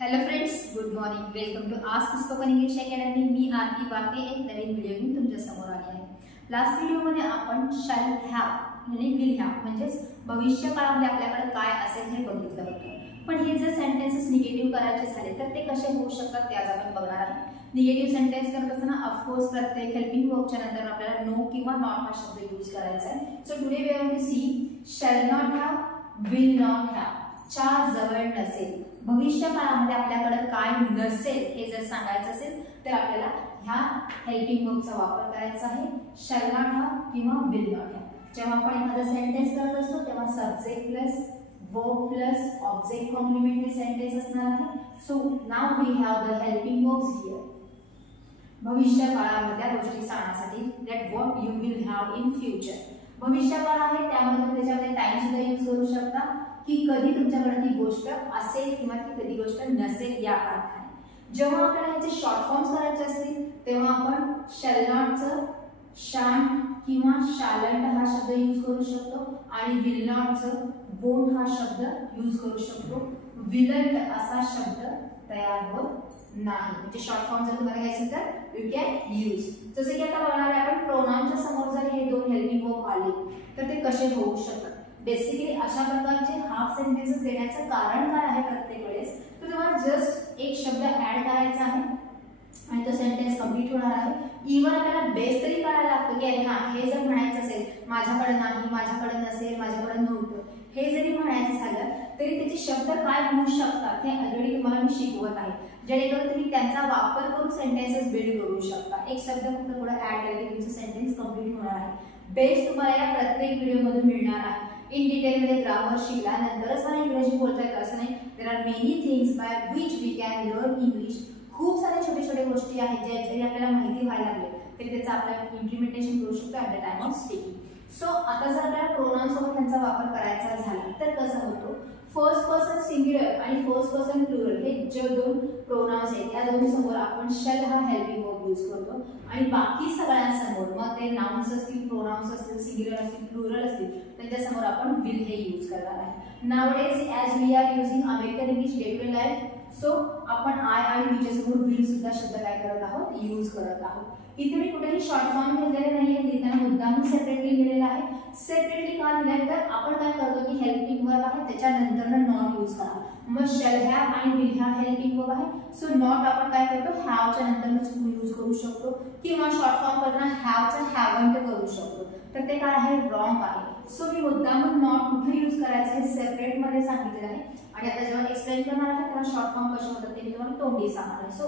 Hello friends, good morning. Welcome to ask spoken English academy. मी आरती वाके एक नवीन video घेऊन तुमच्या समोर आली आहे. लास्ट व्हिडिओमध्ये आपण शॅल हॅव आणि विल हॅव म्हणजेच भविष्य काळामध्ये आपल्याकडे काय असेल हे बघितलं होतं. पण हे जर सेंटेन्सेस निगेटिव्ह करायचे झाले तर ते कसे होऊ शकतात ते आज आपण बघणार आहे. निगेटिव्ह सेंटेन्स करत असताना ऑफकोर्स प्रत्येक हेल्पिंग वर्बच्या नंतर आपल्याला नो किंवा नॉट हा शब्द यूज करायचा आहे. So today we are going to see shall not have, will not have. च्या जवळ नसेल, भविष्य काळामध्ये आपल्याकडे काय नसेल हे जर सांगायचं असेल तर आपल्याला ह्या हेल्पिंग वर्बचा वापर करायचा आहे. शॅल नॉट हॅव किंवा विल नॉट हॅव. जेव्हा आपण एखादा सेंटेन्स करत असतो तेव्हा subject plus verb plus object complement हे सेंटेन्स असणार आहे. So now we have the helping verbs here. भविष्य काळामधल्या गोष्टी सांगण्यासाठी that what you will have in future. भविष्य काळ आहे त्यामध्ये त्याच्यामध्ये टाइम सुद्धा यूज करू शकता की कधी तुमच्याकडे ती गोष्ट असेल किंवा ती कधी गोष्ट नसेल या अर्थाने. जेव्हा आपल्याला याचे शॉर्ट फॉर्म्स करायचे असतील तेव्हा आपण शॅल नॉटचं शांट किंवा शालंट हा शब्द यूज करू शकतो आणि विल नॉटचं वोंट हा शब्द यूज करू शकतो. विलंट असा शब्द तयार होत नाही. म्हणजे शॉर्ट फॉर्म जर तुम्हाला घ्यायचं तर यू कॅन यूज. जसं की आता बघणार आहे आपण प्रोनाउनच्या समोर जर हे दोन हेल्पिंग वर्ब आले तर ते कसे होऊ शकतात. बेसिकली अशा प्रकारचे हाफ सेंटेन्सेस देण्याचं कारण काय आहे प्रत्येक वेळेस तर तुम्हाला जस्ट एक शब्द ऍड करायचा आहे आणि तो सेंटेन्स कंप्लीट होणार आहे. इव्हन आपल्याला बेस तरी करायला लागतो की अरे हे जर म्हणायचं असेल माझ्याकडे नाही, माझ्याकडे नसेल, माझ्याकडे नव्हतं हे जरी म्हणायचं झालं तरी त्याचे शब्द काय होऊ शकतात हे ऑलरेडी तुम्हाला मी शिकवत आहे. जेणेकरून तुम्ही त्यांचा वापर करून सेंटेन्सेस बिल्ड करू शकता. एक शब्द फक्त थोडं ऍड केलं की तुमचं सेंटेन्स कंप्लीट होणार आहे. बेस तुम्हाला या प्रत्येक व्हिडिओमध्ये मिळणार आहे. इन डिटेल मध्ये ग्रामर शिकल्यानंतरच मला इंग्रजी बोलता येतं असं नाही. There are many things by which we can learn English. खूप साऱ्या छोट्या छोट्या गोष्टी आहेत ज्या जरी आपल्याला माहिती व्हायला लागले तरी त्याचं आपण इम्प्लिमेंटेशन करू शकतो at the time of speaking. So आता जर आपल्याला प्रोनाउन सोबत त्यांचा वापर करायचा झाला तर कसं होतो. फर्स्ट पर्सन सिंग्युलर आणि फर्स्ट पर्सन प्लुरल हे जे दोन प्रोनाउन्स आहेत या दोन्ही समोर आपण शॅल हा हेल्पिंग वर्ब यूज करतो आणि बाकी सगळ्यांसमोर मग ते नाउन्स असतील, प्रोनाउन्स असतील, सिंग्युलर असतील, प्लुरल असतील त्यांच्या समोर आपण विल हे यूज करणार आहे. Nowadays as we are using American English day to day life so आपण आय आणि वीच्या समोर विल सुद्धा शब्द काय करत आहोत यूज करत आहोत. इथे मी कुठेही शॉर्ट फॉर्म घेतलेले नाहीये, लिहिताना मुद्दाम सेपरेटली लिहिलेला आहे. सेपरेटली का लिहिलंय तर आपण काय करतो की हेल्पिंग वर्ब आहे त्याच्यानंतर नॉट यूज करा. मग शॅल हॅव आणि विल हॅव हेल्पिंग वर्ब आहे. सो नॉट आपण काय करतो हॅवच्या नंतर यूज करू शकतो किंवा शॉर्ट फॉर्म करताना हॅवचं हॅवंट करू शकतो. तर ते काय आहे रॉंग आहे. सो मी मुद्दामून नॉट कुठे यूज करायचं हे सेपरेट मध्ये सांगितलेलं आहे आणि आता जेव्हा एक्सप्लेन करणार आहे तेव्हा शॉर्ट फॉर्म कसे होतात ते मी तुम्हाला तोंडी सांगणार आहे. So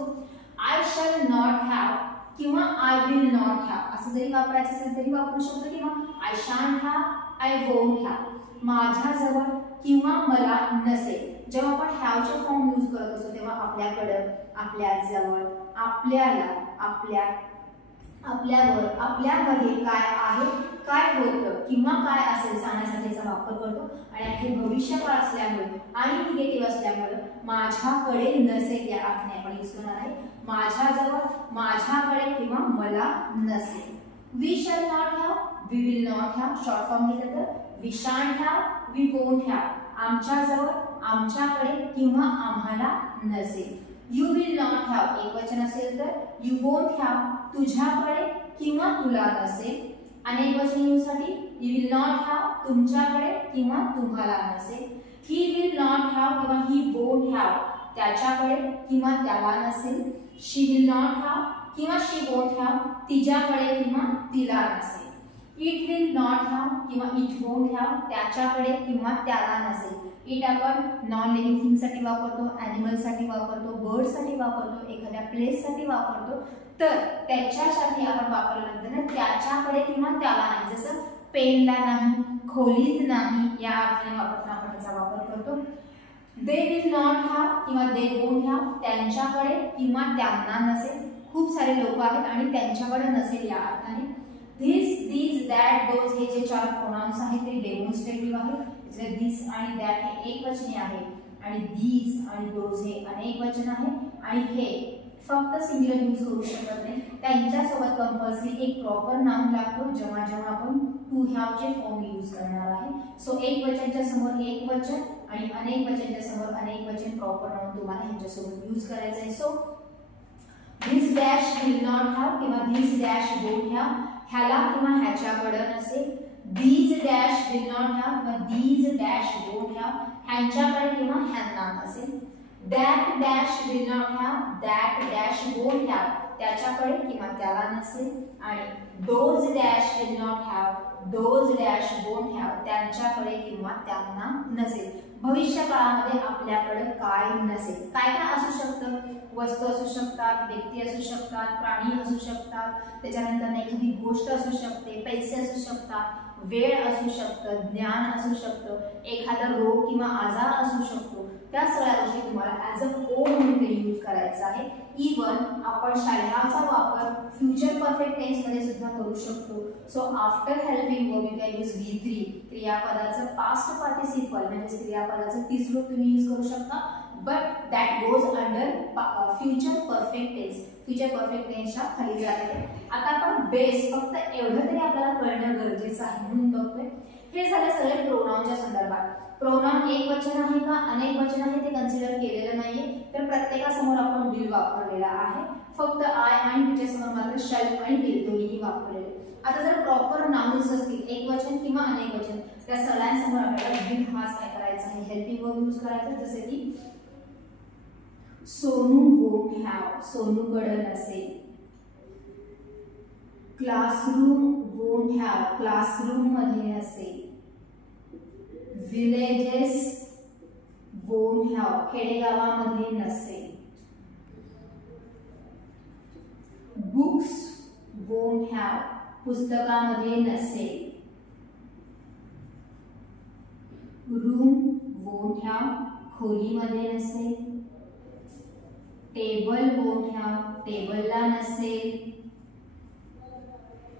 I shall not have किंवा आय विल नॉट हॅव असं जरी वापरायचं असेल तरी वापरू शकतो किंवा I shan't have, I won't have. माझ्याजवळ किंवा मला नसेल. जेव्हा आपण हॅवचे फॉर्म यूज करत असतो तेव्हा आपल्याकडं, आपल्याजवळ, आपल्याला, आपल्यावर, आपल्यामध्ये काय आहे, काय होतं किंवा काय असेल सांगण्यासाठीचा वापर करतो आणि हे भविष्यकाळ असल्यामुळे आणि निगेटिव्ह असल्यामुळे माझ्याकडे नसेल या अर्थाने आपण यूज करणार आहे. माझ्याजवळ, माझ्याकडे किंवा मला नसेल. We shall not have, we will not have. Short form घेतलं तर we shan't have, we won't have. आमच्याजवळ, आमच्याकडे किंवा आम्हाला नसेल. यू विल नॉट हॅव एक वचन असेल तर यू वोंट हॅव तुझ्याकडे किंवा तुला नसेल. अनेक वचन यूजसाठी यू विल नॉट हॅव तुमच्याकडे किंवा तुम्हाला नसेल. ही विल नॉट हॅव किंवा ही वोंट हॅव त्याच्याकडे किंवा त्याला नसेल. शी विल नॉट हॅव किंवा शी वोंट हॅव तिच्याकडे किंवा तिला नसेल. इट विल नॉट हॅव किंवा इट वोंट हॅव त्याच्याकडे किंवा त्याला नसेल. इट आपण नॉन लिव्हिंग थिंग साठी वापरतो, ॲनिमल साठी वापरतो, बर्ड साठी वापरतो, एखाद्या प्लेस साठी वापरतो. तर त्याच्यासाठी आपण वापरल्यानंतर त्याच्याकडे किंवा त्याला नाही. जसं पेनला नाही, खोलीत नाही या अर्थाने वापरताना आपण त्याचा वापर करतो. दे विल नॉट हॅव किंवा दे वोंट हॅव त्यांच्याकडे किंवा त्यांना नसेल. खूप सारे लोक आहेत आणि त्यांच्याकडे नसेल या अर्थाने. धिस, दीज, दॅट, दोज हे जे चार प्रोनाउन्स आहेत ते डेमॉन्स्ट्रेटिव्ह आहेत. धिस आणि दॅट हे एक वचने आहे आणि दीज आणि दोज हे अनेक वचन आहे आणि हे फक्त सिंग्युलर यूज करू शकत नाही. त्यांच्यासोबत कंपल्सरी एक प्रॉपर नाउन लागतो जेव्हा जेव्हा आपण टू हॅवचे फॉर्म यूज करणार आहे. सो एक वचनच्या समोर एक वचन आणि अनेक वचनच्या समोर अनेक वचन प्रॉपर नाउन तुम्हाला ह्याच्यासोबत यूज करायचं आहे. So this dash will not have किंवा this dash won't have, ह्याला किंवा ह्याच्याकडे नसेल. these dash will not have किंवा these dash won't have, ह्यांच्याकडे किंवा ह्यांना नसेल. that dash will not have, that dash won't have, त्याच्याकडे किंवा त्याला नसेल. आणि those dash will not have, those dash won't have, त्यांच्याकडे किंवा त्यांना नसेल. भविष्य काळामध्ये आपल्याकडे काय नसेल. काय काय असू शकतं? वस्तू असू शकतात, व्यक्ती असू शकतात, प्राणी असू शकतात, त्याच्यानंतर एखादी गोष्ट असू शकते, पैसे असू शकतात, वेळ असू शकतं, ज्ञान असू शकतं, एखादा रोग किंवा आजार असू शकतो. त्या सगळ्या गोष्टी तुम्हाला ॲज अ ओ म्हणून ते यूज करायचं आहे. इवन आपण शॅल हॅवचा वापर फ्युचर परफेक्ट टेन्स मध्ये सुद्धा करू शकतो. So after helping verb you can use V3, क्रियापदाचं पास्ट पार्टिसिपल म्हणजे क्रियापदाचं तीस रूप तुम्ही यूज करू शकता. But that goes under future perfect tense, future perfect टेन्सच्या खाली जाते. आता आपण बेस फक्त एवढं तरी आपल्याला कळणं गरजेचं आहे म्हणून बघतोय. हे झालं सगळे प्रोनाउनच्या संदर्भात. प्रोनाउन एक वचन आहे का अनेक वचन आहे ते कन्सिडर केलेलं नाहीये, तर प्रत्येकासमोर आपण विल वापरलेला आहे. फक्त आय आणि तिच्या समोर मात्र शॅल आणि विल दोन्ही वापरलेले. आता जर प्रॉपर नाउन्स असतील एक वचन किंवा अनेक वचन, त्या सगळ्यांसमोर आपल्याला विल हाच काय करायचा आहे, हेल्पिंग वर्ब यूज करायचा. जसे की सोनू वोंट हॅव, सोनूकडे नसेल. क्लासरूम वोंट हॅव, क्लासरूम मध्ये नसेल. विलेजेस वोंट हॅव, खेडेगावामध्ये नसेल. बुक्स वोंट हॅव, पुस्तकामध्ये नसेल. रूम वोंट हॅव, खोलीमध्ये नसेल. टेबल वोंट हॅव, टेबलला नसेल.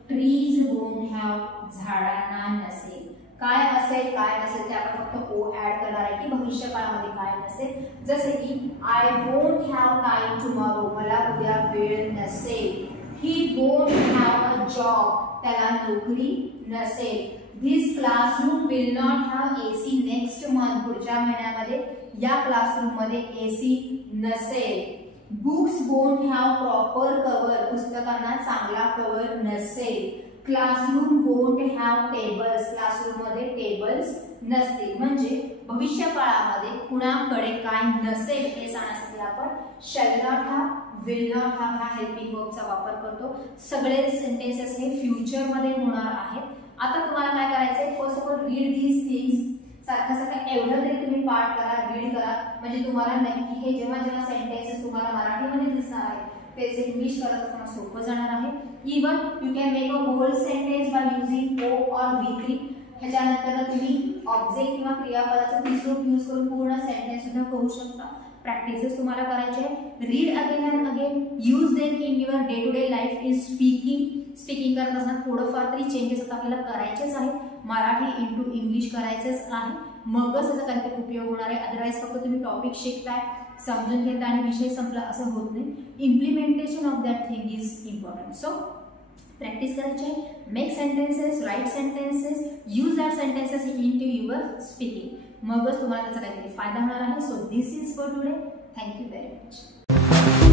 ट्रीज वोंट हॅव, झाडांना नसेल. काय असेल काय नसेल ते आपण फक्त ओ ऍड करणार आहे की भविष्य काळामध्ये काय नसेल. जसे की I won't have time tomorrow, मला उद्या वेळ नसेल. He won't have a job, त्याला नोकरी नसेल. This classroom will not have AC next month, पुढच्या महिन्यामध्ये या क्लासरूम मध्ये एसी नसेल. Books won't have proper cover, पुस्तकांना चांगला कव्हर नसेल. Classroom won't have tables, classroom मध्ये टेबल्स नसतील. म्हणजे भविष्य काळामध्ये कुणाकडे काय नसेल हे सांगण्यासाठी आपण shall not have, will not have हा हेल्पिंग वर्बचा वापर करतो. सगळे सेंटेन्सेस हे फ्युचर मध्ये होणार आहेत. आता तुम्हाला काय करायचंय, first of all read these things. सारखं एवढं तरी तुम्ही पाठ करा, रीड करा, म्हणजे तुम्हाला नक्की हे जेव्हा जेव्हा सेंटेन्सेस तुम्हाला मराठीमध्ये दिसणार आहे त्याचे इंग्लिश करत असताना सोपं जाणार आहे. Even you can make a whole sentence by using O or V3. ह्याच्यानंतर तुम्ही ऑब्जेक्ट किंवा क्रियापदाचं तीस रूप यूज करून पूर्ण सेंटेन्स सुद्धा करू शकता. प्रॅक्टिसेस तुम्हाला करायचे आहे. Read again and again, use them in your day to day life in speaking करत असताना थोडंफार तरी चेंजेस आता आपल्याला करायचेच आहेत. मराठी इंटू इंग्लिश करायचंच आहे, मगच त्याचा काहीतरी उपयोग होणार आहे. अदरवाईज फक्त तुम्ही टॉपिक शिकताय, समजून घेता आणि विषय संपला असं होत नाही. Implementation of that thing is important. So practice करायची आहे. Make sentences, write sentences, use that sentences into your speaking, मगच तुम्हाला त्याचा काहीतरी फायदा होणार आहे. So this is for today. Thank you very much.